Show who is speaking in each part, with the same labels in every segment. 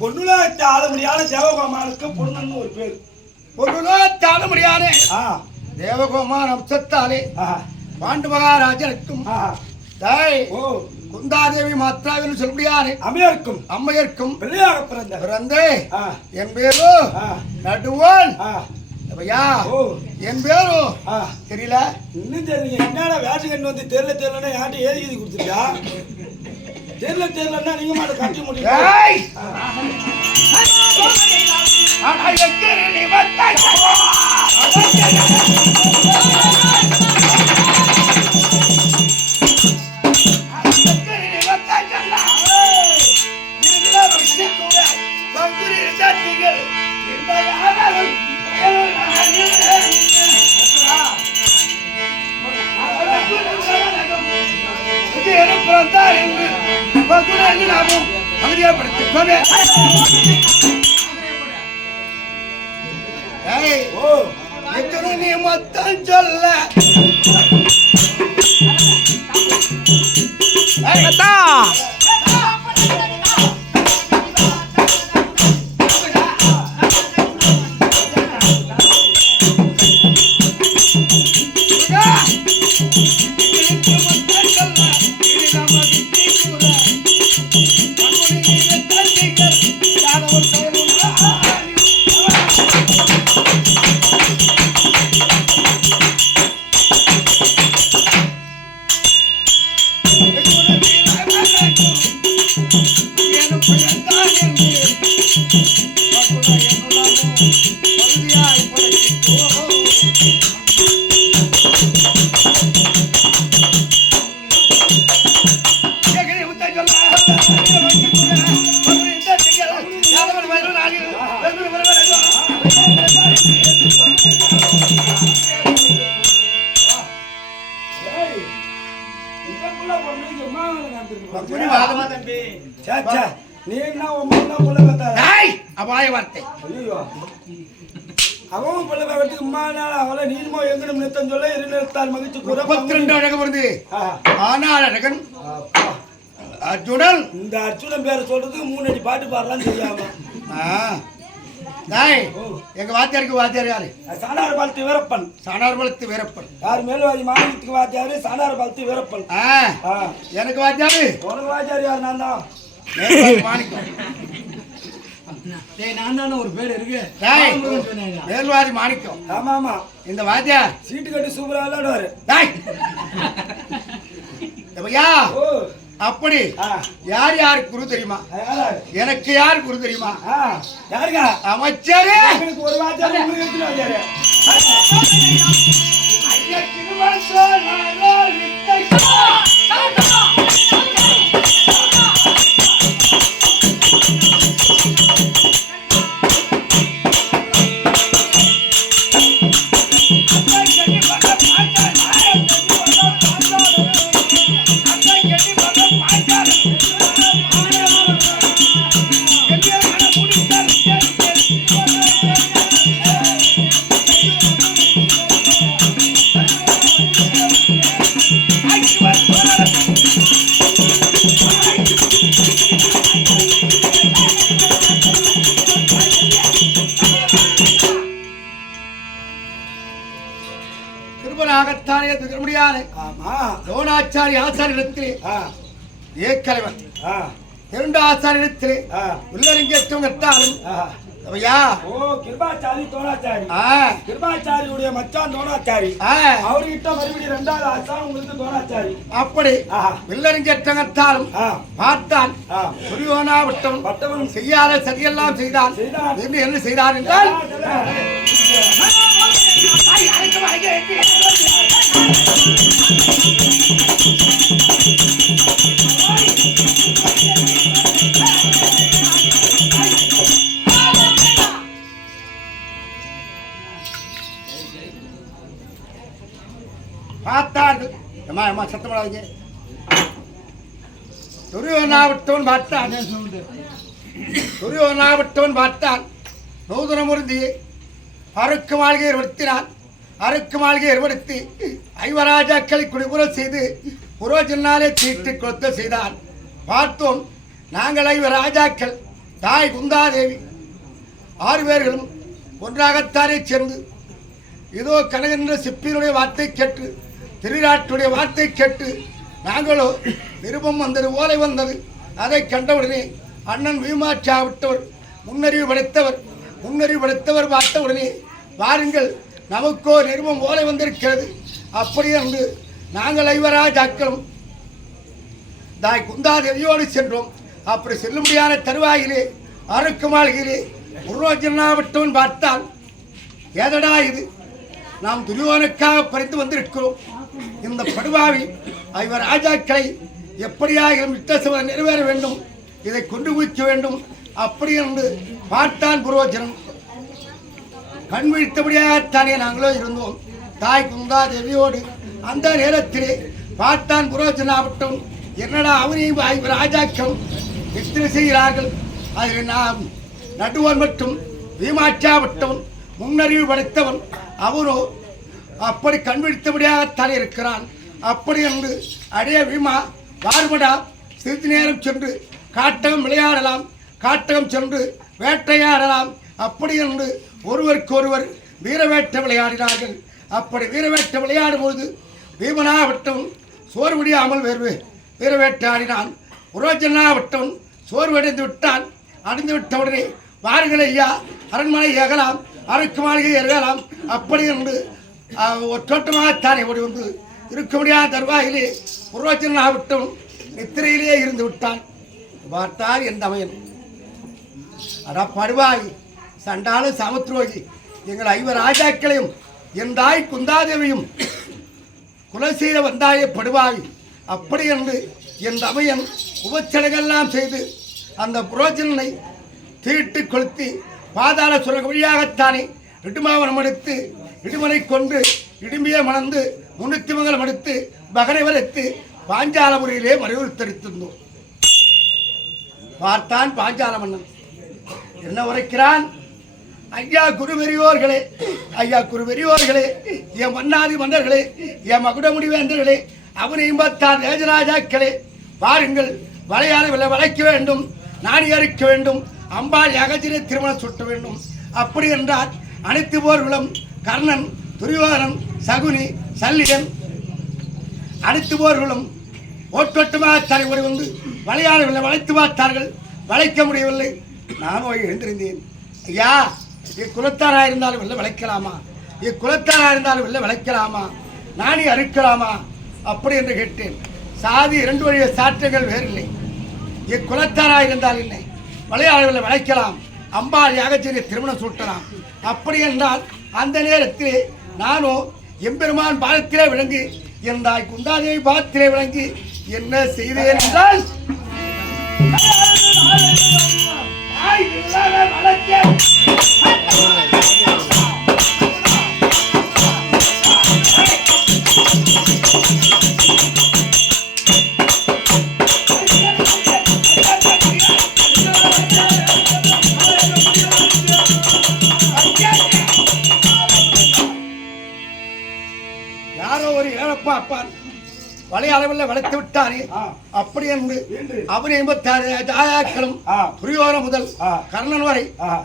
Speaker 1: பொண்ணுலாத்த ஆள முடியாத தேவகோமானுக்கு பொண்ணுன்னு ஒரு பேர்.
Speaker 2: பொருளோ தாழ முடியாதே.
Speaker 1: ஆ.
Speaker 2: தேவகுமார் அம்சத்தாலே பாண்டு மகாராஜனுக்கும் தாய்.
Speaker 1: ஓ.
Speaker 2: குந்தாதேவி மாத்ராவில் முடியாது
Speaker 1: அம்மையாருக்கும்
Speaker 2: அம்மையர்க்கும்
Speaker 1: பிள்ளையாக பிறந்த.
Speaker 2: பிறந்தே. என் பேரு நடுவோன். ஐயா என் பேரு? தெரியல.
Speaker 1: இன்னும் தெரியுங்க என்னடா கண்டு வந்து தெரியல தெரியலன்னா யார்ட்ட ஏதி எழுதி கொடுத்துருக்கா தெரியல தெரியலன்னா நீங்க மாட்ட கட்டி முடியும்.
Speaker 2: எனப்புறத்தான் என்று நாமும் அமைதியாப்படுத்திக் கொண்டு ஏய்
Speaker 1: ஓ.
Speaker 2: எத்தனை நீ மொத்தம் சொல்ல? ஏய், பங்குனி நீங்க
Speaker 1: சே, சே, நீ என்ன பொண்ணா புள்ள பெத்தாரா?
Speaker 2: அபாய வார்த்தை.
Speaker 1: ஐயோ. அவன் புள்ள பெறத்துக்கு உம்மா அவளை நீர்மோ நிறுத்தம் சொல்ல இரு மகிழ்ச்சி கூற
Speaker 2: முப்பத்தி ரெண்டு வருது. ஆனால் அழகன். அர்ஜுனன்.
Speaker 1: இந்த அர்ஜுனன் பேரை சொல்றதுக்கு மூணு அடி பாட்டு பாடலாம் தெரியாம.
Speaker 2: டேய், எங்க வாத்தியாருக்கு வாத்தியார் யாரு?
Speaker 1: சாணார் பாலத்து வீரப்பன்.
Speaker 2: சாணார்பலத்து வீரப்பன்.
Speaker 1: யார் மேல்வாதி மாநிலத்துக்கு வாத்தியாரு? சாணார் பாலத்து வீரப்பன்.
Speaker 2: எனக்கு வாத்தியாரு?
Speaker 1: உனக்கு வாத்தியார் யார்? நான் தான்.
Speaker 2: மேல்வாதி மாணிக்கம்
Speaker 3: டேய் நான் தானே ஒரு பேர் இருக்கு.
Speaker 2: டேய்,
Speaker 3: ஆமாம் சொன்னாங்க.
Speaker 2: மேல்வாதி மாணிக்கம்.
Speaker 1: ஆமா ஆமா.
Speaker 2: இந்த வாத்தியார்.
Speaker 1: சீட்டு கட்டி சூப்பரா விளையாடுவாரு.
Speaker 2: டேய். ஐயா அப்படி யார் யாருக்கு குரு தெரியுமா?
Speaker 1: யாரு?
Speaker 2: எனக்கு யார் குரு தெரியுமா?
Speaker 1: யாருக்கா?
Speaker 2: அமைச்சரு.
Speaker 1: எனக்கு ஒரு வாத்தியார்
Speaker 2: முடியாது
Speaker 1: ஆமா.
Speaker 2: துரோணாச்சாரி ஆச்சாரியத்திலே
Speaker 1: ஆ.
Speaker 2: ஏக்கலைவன்.
Speaker 1: ஆ.
Speaker 2: இரண்டு ஆச்சாரியத்திலே
Speaker 1: ஆ.
Speaker 2: ஐயா
Speaker 1: ஓ கிருபாச்சாரி தோணாச்சாரி
Speaker 2: ஆ
Speaker 1: கிருபாச்சாரியுடைய மச்சான் தோணாச்சாரி அவர்கிட்ட மறுபடியும் ரெண்டாவது ஆச்சாரம் உங்களுக்கு தோணாச்சாரி
Speaker 2: அப்படி
Speaker 1: ஆ
Speaker 2: பார்த்தான்
Speaker 1: ஆ
Speaker 2: துரியோனாவட்டம்
Speaker 1: பட்டவன்
Speaker 2: செய்யாத சரியெல்லாம் செய்தான்
Speaker 1: செய்தான்.
Speaker 2: என்று என்ன செய்தான் என்றால் பார்த்தார்கள் அம்மா அம்மா துரியோனாவிட்டவன் பார்த்தான் துரியோனாவிட்டவன் பார்த்தான் நூதனமுருந்தி அறுக்கு மாளிகை ஏற்படுத்தினான் அறுக்கு மாளிகை ஏற்படுத்தி ஐவராஜாக்களை குடிபுற செய்து புரோஜனாலே தீட்டு கொத்த செய்தான் பார்த்தோம் நாங்கள் ஐவராஜாக்கள் தாய் குந்தாதேவி ஆறு பேர்களும் ஒன்றாகத்தானே சேர்ந்து இதோ கனகென்ற சிப்பியினுடைய வார்த்தை கேட்டு திருநாட்டுடைய வார்த்தை கேட்டு நாங்களோ விருப்பம் வந்தது ஓலை வந்தது. அதை கண்டவுடனே அண்ணன் வீமாட்சா விட்டவர் முன்னறிவு படைத்தவர் முன்னறிவு படைத்தவர் பார்த்தவுடனே வாருங்கள் நமக்கோ நிருபம் ஓலை வந்திருக்கிறது. அப்படி என்று நாங்கள் ஐவராஜாக்களும் தாய் குந்தாதேவியோடு சென்றோம். அப்படி செல்லும்படியான தருவாயிலே அறுக்கு மாளிகையிலே உருவஜனாவிட்டவன் பார்த்தால் ஏதடா இது? நாம் துரியோனுக்காக பறித்து வந்திருக்கிறோம். இந்த படுவாவி ஐவர் ராஜாக்களை எப்படியாக யுத்தசபை நிறைவேற வேண்டும் இதை கொண்டு குவிக்க வேண்டும் அப்படி என்று பார்த்தான் புரோஜனம். கண் விழித்தபடியாகத்தானே நாங்களோ இருந்தோம். தாய் குந்தா தேவியோடு அந்த நேரத்திலே பார்த்தான் புரோஜனாவட்டும் என்னடா அவனையும் ஐவர் ராஜாக்களும் எத்தனை செய்கிறார்கள்? அதில் நாம் நடுவன் மற்றும் பீமாட்சியாவட்டும் முன்னறிவு படைத்தவன் அவனோ அப்படி கண்விழித்தபடியாகத்தான் இருக்கிறான். அப்படி என்று அடைய விமா வார்மடா சிறிது நேரம் சென்று காட்டகம் விளையாடலாம் காட்டகம் சென்று வேட்டையாடலாம். அப்படி என்று ஒருவருக்கொருவர் வீரவேட்டை விளையாடினார்கள். அப்படி வீரவேட்டை விளையாடும் பொழுது பீமனாவட்டம் சோறு முடியாமல் வேறு வீரவேட்டாடினான் உரோஜனாவட்டம் சோர்வடைந்து விட்டான். அடைந்து விட்டவுடனே வாருங்கள் ஐயா அரண்மனை ஏகலாம் அரைக்கு மாளிகை ஏறலாம். அப்படி என்று அஹ், ஒற்றோட்டமாகத்தானே ஓடி வந்து இருக்க முடியாத தருவாயிலே விட்டும் நித்திரையிலே இருந்து விட்டான். பார்த்தார் என் அமையன் அடா படுவாய் சண்டாலும் சமுத்ரோகி எங்கள் ஐவர் ராஜாக்களையும் என் தாய் குந்தாதேவியும் குலசீர செய்த வந்தாயே படுவாய். அப்படி என்று என் தமையன் உபச்சடங்கெல்லாம் செய்து அந்த புரோஜனனை தீட்டு கொளுத்தி பாதாள சுரங்க வழியாகத்தானே இடுமாவனம் எடுத்து இடுமலை கொண்டு இடும்பிய மணந்து முன்னூத்தி மங்கலம் அடுத்து மகனை வரைத்து பாஞ்சாலபுரியிலே மறைவுறுத்தடித்திருந்தோம் பார்த்தான் பாஞ்சால மன்னன் என்ன உரைக்கிறான்? ஐயா குருபெரியோர்களே ஐயா குருபெரியோர்களே என் மன்னாதி மன்னர்களே என் மகுடமுடி வேந்தர்களே அவனை இம்பத்தார் ராஜராஜாக்களே பாருங்கள் வளையாத விலை வளைக்க வேண்டும் நாடி அறுக்க வேண்டும் அம்பாள் யகஜினை திருமணம் சுட்ட வேண்டும். அப்படி என்றால் அனைத்து போர்களும் கர்ணன் துரியோதனன் சகுனி சல்லியன் அனைத்து போர்களும் ஓட்டோட்டமாக ஒரு வந்து விளையாடவில்லை வளைத்து பார்த்தார்கள். வளைக்க முடியவில்லை. நானும் எழுந்திருந்தேன். ஐயா இக்குலத்தாராக இருந்தாலும் இல்லை விளைக்கலாமா? இக்குலத்தாராக இருந்தாலும் இல்லை விளைக்கலாமா? நானே அறுக்கலாமா? அப்படி என்று கேட்டேன். சாதி இரண்டு வழிய சாற்றுகள் வேறில்லை. இக்குலத்தாராக இருந்தால் இல்லை. விளையாடவில்லை விளைக்கலாம். அம்பாள் யாகச்சேரி திருமணம் சூட்டலாம். அப்படி என்றால் அந்த நேரத்தில் நானும் எம்பெருமான் பாதத்திலே விளங்கு என்றாய் குந்தாதேவி பாதத்திலே விளங்கி என்ன செய்தேன் என்றால் Thank you. அப்பான் வளைய அளவில் வளைத்து விட்டாரே. அப்படி என்று. அவன் எண்பத்தாறு ஜாயாக்களும்
Speaker 1: ஆ.
Speaker 2: துரியோதன முதல். கர்ணன் வரை
Speaker 1: ஆ.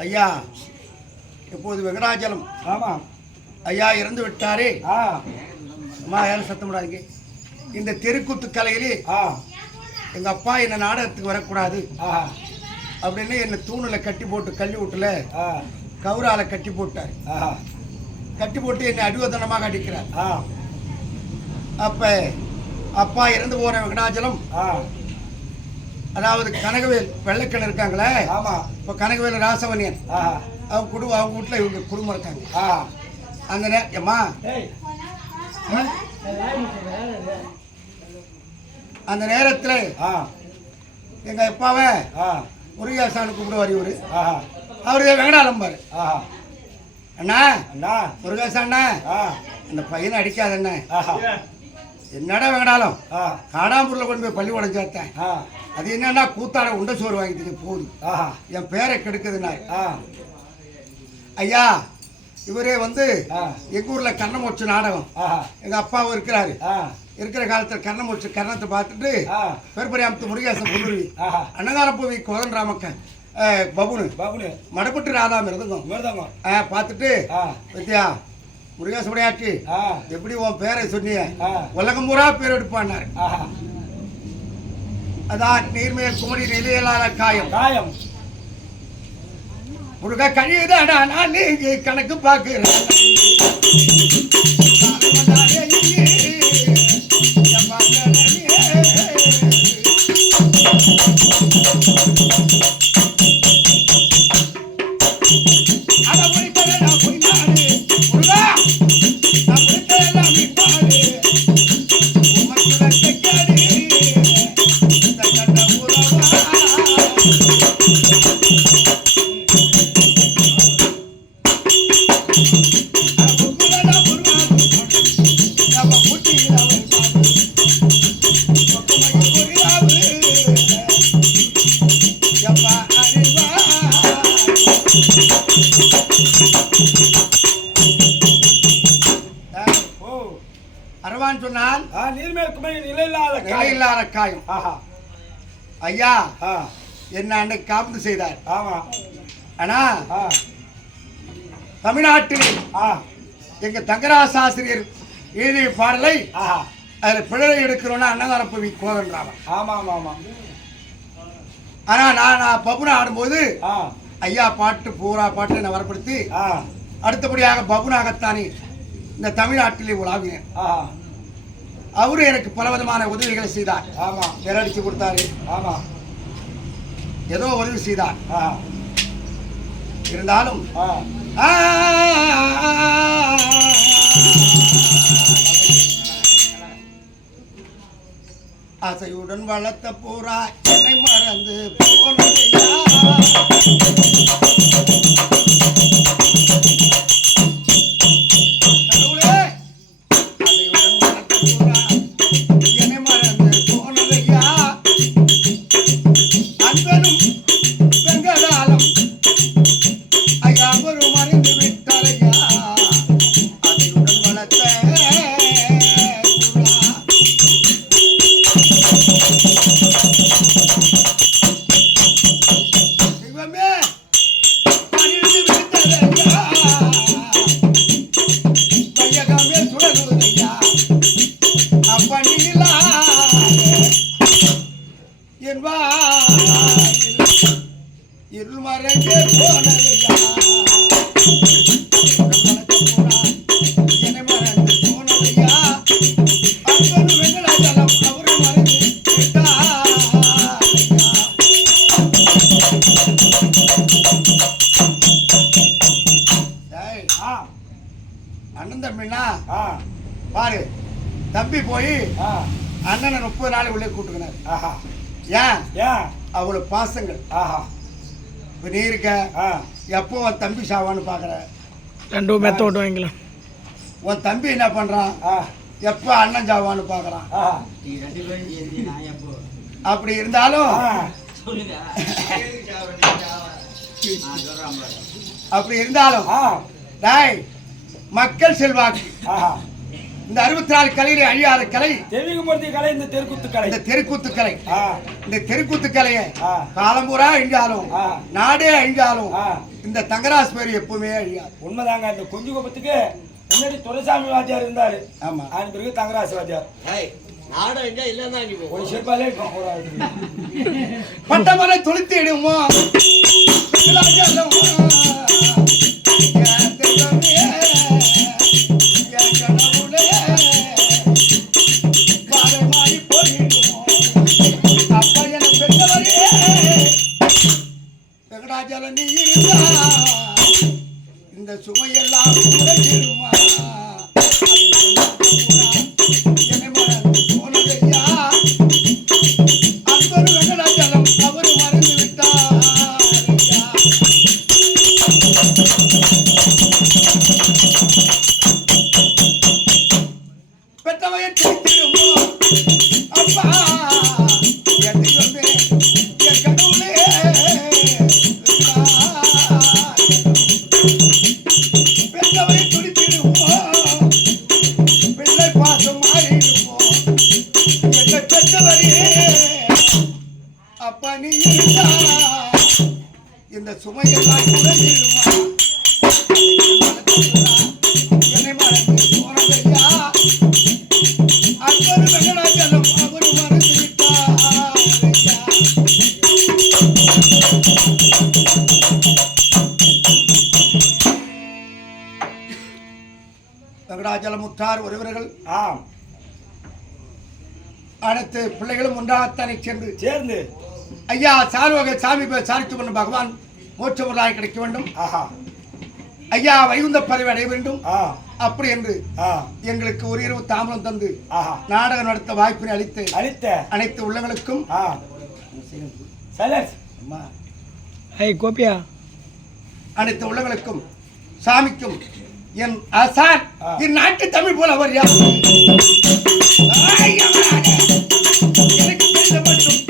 Speaker 2: ஐயா இப்போது வெங்கடாச்சலம்
Speaker 1: ஆமா.
Speaker 2: ஐயா இறந்து விட்டாரே. அம்மா யாரும் சத்தம் விடாதீங்க இந்த தெருக்கூத்து கலையிலே
Speaker 1: ஆ.
Speaker 2: எங்க அப்பா என்ன நாடகத்துக்கு வரக்கூடாது அப்படின்னு என்னை தூணில் கட்டி போட்டு கள்ளி வீட்டுல கவுரால கட்டி போட்டார். கட்டி போட்டு என்னை அடிவதனமாக அடிக்கிறார். அப்ப அப்பா இறந்து போன வெங்கடாச்சலம் அதாவது கனகவேல் வெள்ளைக்கண் இருக்காங்களே.
Speaker 1: ஆமா.
Speaker 2: இப்போ கனகவேல் ராசவனியன். அவங்க குடும்பம் அவங்க வீட்டில் இவங்க குடும்பம் இருக்காங்க. அந்த நே ஏம்மா?
Speaker 1: ஏய்.
Speaker 2: அந்த நேரத்தில் எங்கள் அப்பாவை முருகேசானு கூப்பிடுவார் இவர். அவர் வெங்கடாலம்பார் அண்ணா.
Speaker 1: அண்ணா.
Speaker 2: முருகேசா
Speaker 1: ஆ.
Speaker 2: அந்த பையனை அடிக்காத அண்ணே.
Speaker 1: ஆஹா.
Speaker 2: என்னடா
Speaker 1: ஆ.
Speaker 2: காடாம்பூரில் கொண்டு போய் பள்ளிக்கூடம் சேர்த்தேன் அது என்னன்னா கூத்தாட உண்டை சோறு வாங்கிட்டு போகுது என் பேரை கெடுக்குதுண்ணா
Speaker 1: ஆ.
Speaker 2: ஐயா இவரே வந்து எங்க ஊர்ல கர்ணமூச்சு நாடகம். எங்க அப்பாவும் இருக்கிறாரு. இருக்கிற காலத்துல கர்ணமூச்சு கர்ணத்தை பார்த்துட்டு
Speaker 1: ஆ.
Speaker 2: பெருப்பரியாமத்து முருகேசன் புல்லுருவி
Speaker 1: ஆஹா
Speaker 2: அன்னகாரப்பூவி கோதன் ராமக்கன் பபுனு.
Speaker 1: பாபுனு.
Speaker 2: மடப்பட்டு ராதா மிருதங்கம். ஆ, பார்த்துட்டு வித்யா முருகேச
Speaker 1: ஆ.
Speaker 2: எப்படி உன் பேரை சொன்னீங்க
Speaker 1: ஆ.
Speaker 2: உலகம் பூரா பேர் எடுப்பான்னாரு
Speaker 1: ஆஹா
Speaker 2: அதான் நீர்மேல் குமரி நிலையிலான காயம்.
Speaker 1: காயம்.
Speaker 2: முருக கழியுதாடா நான் நீங்க கணக்கு பார்க்கிறேன்.
Speaker 1: காயம்.
Speaker 2: ஐயா என்ன அன்னைக்கு காப்பு செய்தார்?
Speaker 1: ஆமா.
Speaker 2: ஆனா தமிழ்நாட்டில் எங்க தங்கராச ஆசிரியர் எழுதிய பாடலை அதில் பிழை எடுக்கிறோன்னா அன்னதாரப்பவி கோதன் ராமன்
Speaker 1: ஆமா ஆமா ஆமா.
Speaker 2: ஆனா நான் பபுனை ஆடும்போது ஐயா பாட்டு பூரா பாட்டு நான் வரப்படுத்தி அடுத்தபடியாக பபுனாகத்தானே இந்த தமிழ்நாட்டிலே உலாவினேன்.
Speaker 1: ஆஹா
Speaker 2: அவரு எனக்கு பலவிதமான உதவிகளை செய்தார்.
Speaker 1: ஆமா.
Speaker 2: நிரடிச்சு கொடுத்தாரு.
Speaker 1: ஆமா.
Speaker 2: ஏதோ உதவி செய்தார். இருந்தாலும் ஆசையுடன் வளர்த்த பூரா என்னை மறந்து போனதையா? தம்பி போய்
Speaker 1: ஆ.
Speaker 2: அண்ணனை முப்பது நாள் உள்ளே கூட்டுக்கினார்.
Speaker 1: ஆஹா.
Speaker 2: ஏன்?
Speaker 1: ஏன்?
Speaker 2: அவ்வளவு பாசங்கள்.
Speaker 1: ஆஹா.
Speaker 2: இப்போ நீ இருக்க.
Speaker 1: ஆ.
Speaker 2: எப்போ உன் தம்பி சாவான்னு பார்க்குற
Speaker 3: ரெண்டு மெத்த ஓட்டு வாங்கிக்கலாம்
Speaker 2: உன் தம்பி என்ன பண்ணுறான் எப்போ அண்ணன் சாவான்னு பார்க்குறான் அப்படி இருந்தாலும்
Speaker 1: ஆ.
Speaker 2: அப்படி இருந்தாலும் மக்கள் செல்வாக்கு.
Speaker 1: ஆஹா.
Speaker 2: இந்த அறுபத்தி நாலு கலையில அழியாத கலை
Speaker 1: தெய்வீக மூர்த்தி கலை இந்த தெருக்குத்து கலை
Speaker 2: இந்த தெருக்கூத்து கலை
Speaker 1: ஆ
Speaker 2: இந்த தெருக்கூத்து கலையை
Speaker 1: ஆ
Speaker 2: காலம்பூரா அழிஞ்சாலும்
Speaker 1: ஆ.
Speaker 2: நாடே அழிஞ்சாலும்
Speaker 1: ஆ.
Speaker 2: இந்த தங்கராஜ் பேர் எப்பவுமே அழியாது
Speaker 1: உண்மைதாங்க இந்த குஞ்சு குப்பத்துக்கு முன்னாடி துரைசாமி வாத்தியார் இருந்தாரு
Speaker 2: ஆமா
Speaker 1: அதன் பிறகு தங்கராசு வாத்தியார்
Speaker 4: ஏய், நாடகம் எங்க இல்லைன்னா.
Speaker 1: ஒரு.
Speaker 2: பட்டமலை தொழுத்தி இடுமோ அனைத்து பிள்ளைகளும் ஒன்றாகத்தானே சென்று
Speaker 1: சேர்ந்து.
Speaker 2: ஐயா சார்வக சாமி சாரித்து கொண்டு பகவான் மோட்சமுள்ளாய் கிடைக்க வேண்டும்.
Speaker 1: ஆஹா.
Speaker 2: ஐயா வைகுந்த பதவி அடைய வேண்டும்.
Speaker 1: ஆ.
Speaker 2: அப்படி என்று
Speaker 1: ஆ.
Speaker 2: எங்களுக்கு ஒரு இரவு தாமதம் தந்து
Speaker 1: ஆஹா.
Speaker 2: நாடகம் நடத்த வாய்ப்பினை அளித்து
Speaker 1: அழித்த
Speaker 2: அனைத்து உள்ளங்களுக்கும்
Speaker 3: கோபியா.
Speaker 2: அனைத்து உள்ளங்களுக்கும் சாமிக்கும் என் ஆசான் என் நாட்டு தமிழ் போல அவர் யார்? எனக்கு தெரிந்த மட்டும்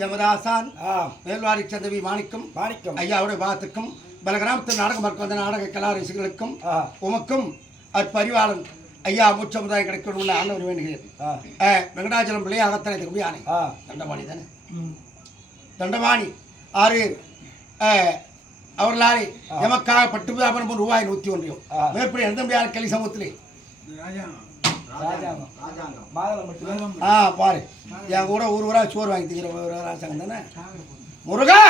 Speaker 2: யமதாசான்
Speaker 1: ஆ
Speaker 2: மேல்வாரி சந்தவி மாணிக்கம்
Speaker 1: மாணிக்கம்.
Speaker 2: ஐயாவுடைய பாகத்துக்கும் பலகிராமத்து நாடகம் பார்க்க வந்த நாடக கலா ரசிகர்களுக்கும்
Speaker 1: ஆ.
Speaker 2: உமக்கும் அற்பறிவாளன் ஐயா மூச்சமுதாயம் கிடைக்கணும்னு ஆண்டவர் வேண்டுகிறேன். வெங்கடாச்சலம் பிள்ளை அகத்தனை திரும்பி ஆணை தண்டபாணி தானே? தண்டபாணி ஆறு அவர்களாலே எமக்காக பட்டு ரூபாய் நூற்றி ஒன்றையும். மேற்படி எந்த கலி சமூகத்திலே ஆ பாரு. என் கூட ஒரு ஊரா சோறு வாங்கி திங்கிற ஒரு ராசகம் தானே? முருகா!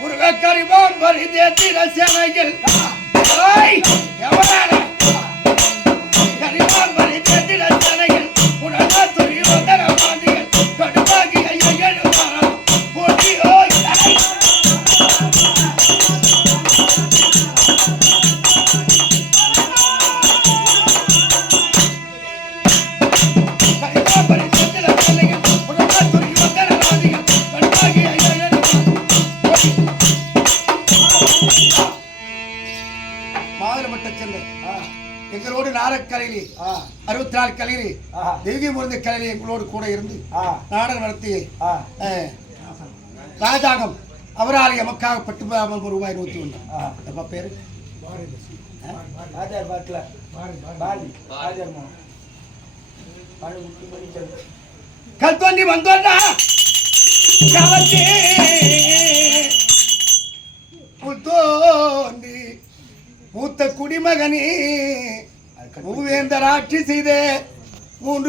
Speaker 2: முருக கரிவாம் பரிதே திரசனையில் ஓய் எவனான கரிவாம் பரிதே திரசனையில் உடனே துரி மாதுளமட்ட சென்னை எங்களோடு நாடகக்கலையிலே
Speaker 1: ஆ
Speaker 2: அறுபத்தி நாலு கலையிலே. தெய்வீக முருந்த கலையிலே எங்களோடு கூட இருந்து நாடகம் நடத்தி ராஜாங்கம் அவரால் எமக்காக பட்டு ரூபாய் நூற்றி ஒன்று. எப்ப பேரு?
Speaker 1: ராஜார் பாட்டில். பாலி
Speaker 2: கல் தோண்டி வந்தோண்டா கவர்ச்சி தோண்டி மூத்த குடிமகனே மூவேந்தர் ஆட்சி செய்த மூன்று